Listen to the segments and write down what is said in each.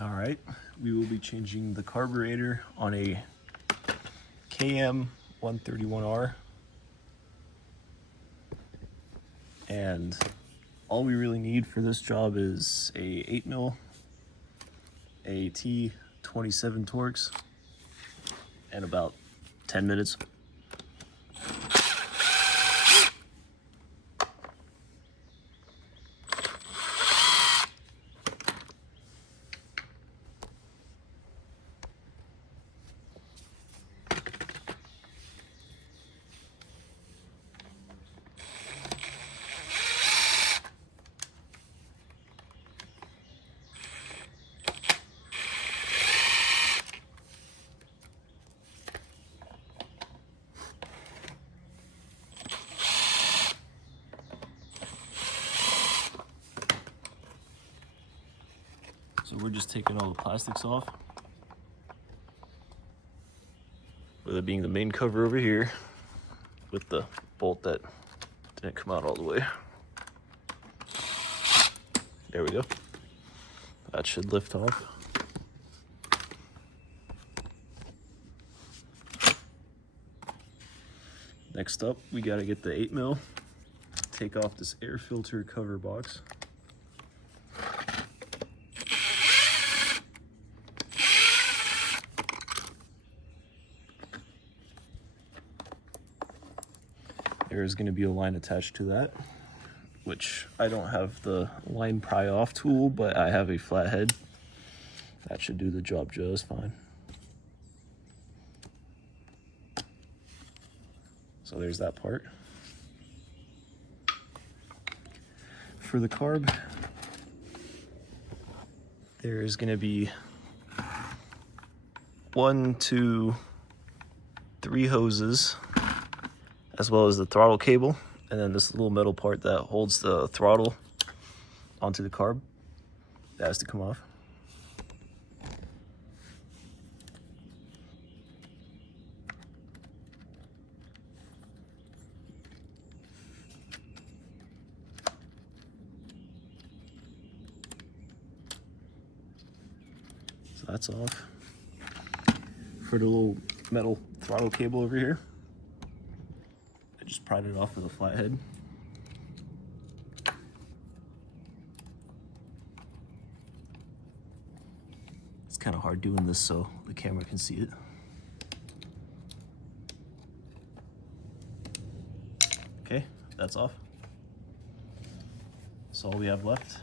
All right, we will be changing the carburetor on a Km131r, and all we really need for this job is a 8mm, a T27 Torx, and about 10 minutes. So we're just taking all the plastics off, with it being the main cover over here, with the bolt that didn't come out all the way. There we go. That should lift off. Next up, we gotta get the 8mm, take off this air filter cover box. There is going to be a line attached to that, which I don't have the line pry off tool, but I have a flathead. That should do the job just fine. So there's that part. For the carb, there is going to be 1, 2, 3 hoses, as well as the throttle cable, and then this little metal part that holds the throttle onto the carb. That has to come off. So that's off. For the little metal throttle cable over here, just pried it off with a flathead. It's kind of hard doing this so the camera can see it. Okay, that's off. That's all we have left.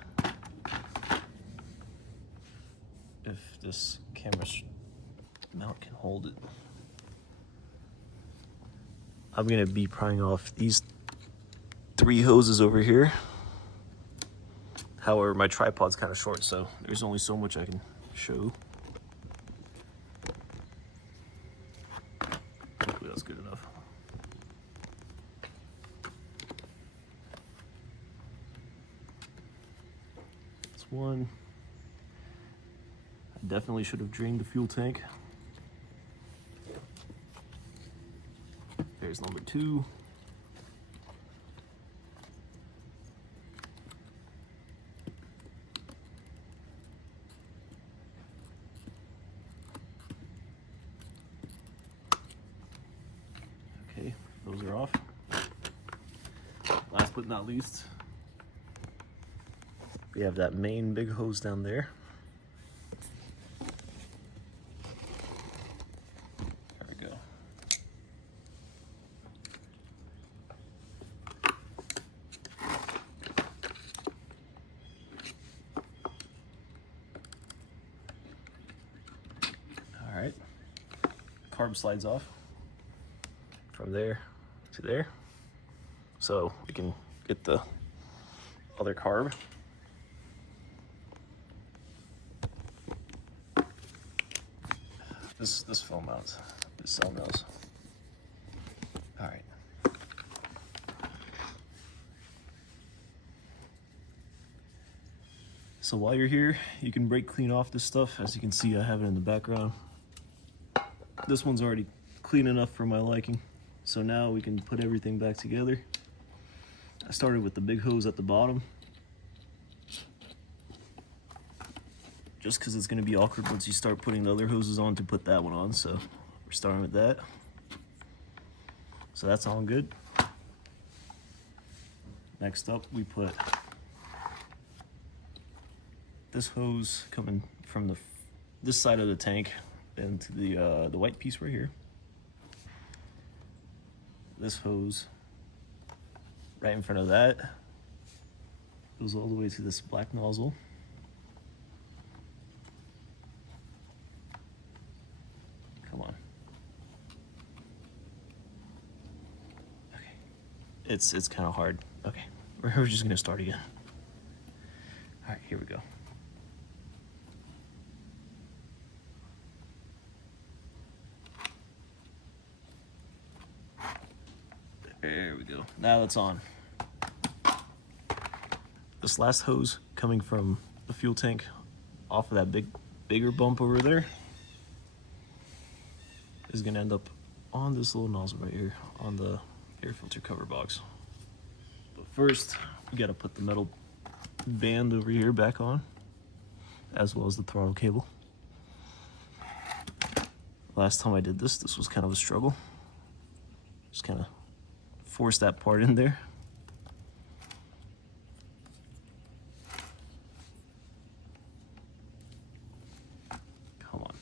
If this camera mount can hold it. I'm gonna be prying off these 3 hoses over here. However, my tripod's kind of short, so there's only so much I can show. Hopefully that's good enough. That's one. I definitely should have drained the fuel tank. There's number 2. Okay, those are off. Last but not least, we have that main big hose down there. Alright, carb slides off from there to there, so we can get the other carb. This foam mounts, this cell mills. Alright. So while you're here, you can brake clean off this stuff. As you can see, I have it in the background. This one's already clean enough for my liking. So now we can put everything back together. I started with the big hose at the bottom. just because it's going to be awkward once you start putting the other hoses on to put that one on. So we're starting with that. So that's all good. Next up, we put this hose coming from this side of the tank into the white piece right here. This hose right in front of that goes all the way to this black nozzle. Come on. Okay. It's kind of hard. Okay. We're just gonna start again. All right, here we go. There we go. Now it's on. This last hose coming from the fuel tank off of that bigger bump over there is gonna end up on this little nozzle right here on the air filter cover box. But first, we gotta put the metal band over here back on, as well as the throttle cable. Last time I did this was kind of a struggle. Just kind of force that part in there. Come on.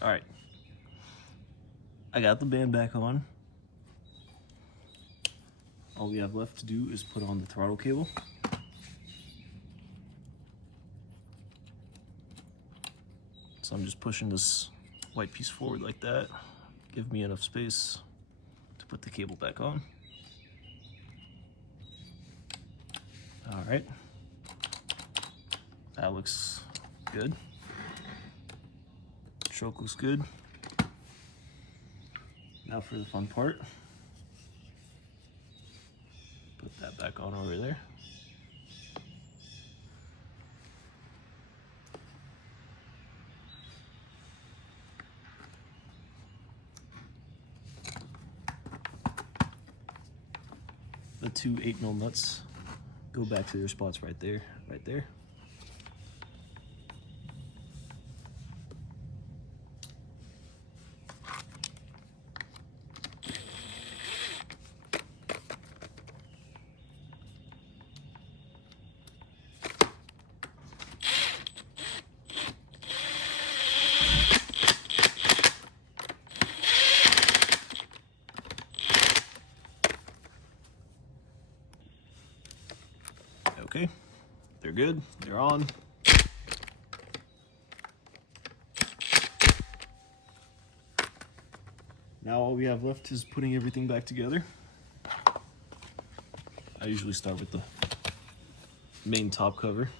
All right. I got the band back on. All we have left to do is put on the throttle cable. So I'm just pushing this white piece forward like that. Give me enough space to put the cable back on. All right. That looks good. Choke looks good. Now for the fun part. Put that back on over there. The two 8mm nuts go back to their spots right there, right there. Okay, they're good, they're on. Now all we have left is putting everything back together. I usually start with the main top cover.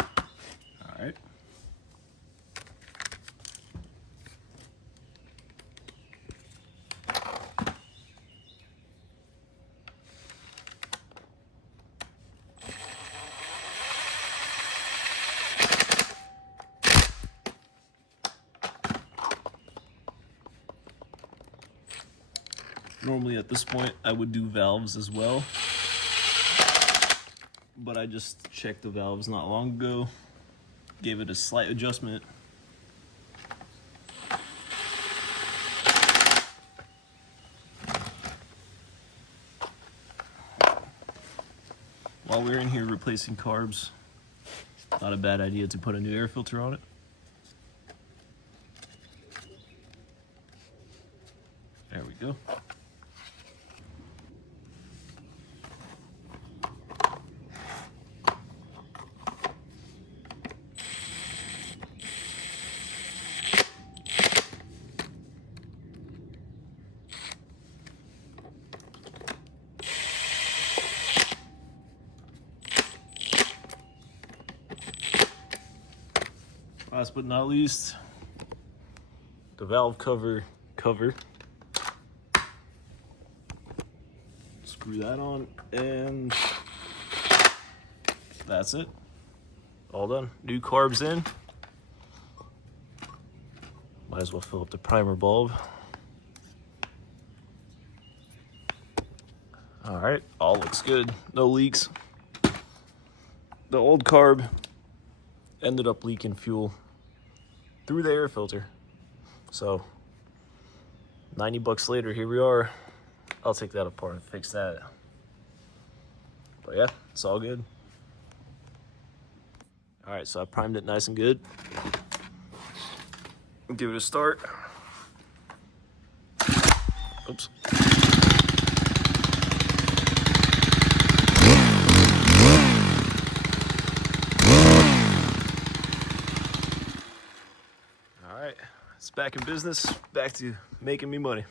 All right. Normally at this point I would do valves as well, but I just checked the valves not long ago, gave it a slight adjustment. While we're in here replacing carbs, not a bad idea to put a new air filter on it. There we go. Last but not least, the valve cover. Just Screw that on, and that's it. All done. New carbs in. Might as well fill up the primer bulb. All right, all looks good. No leaks. The old carb ended up leaking fuel through the air filter. So 90 bucks later, here we are. I'll take that apart and fix that. But yeah, it's all good. All right, so I primed it nice and good. Give it a start. Oops. All right, it's back in business, back to making me money.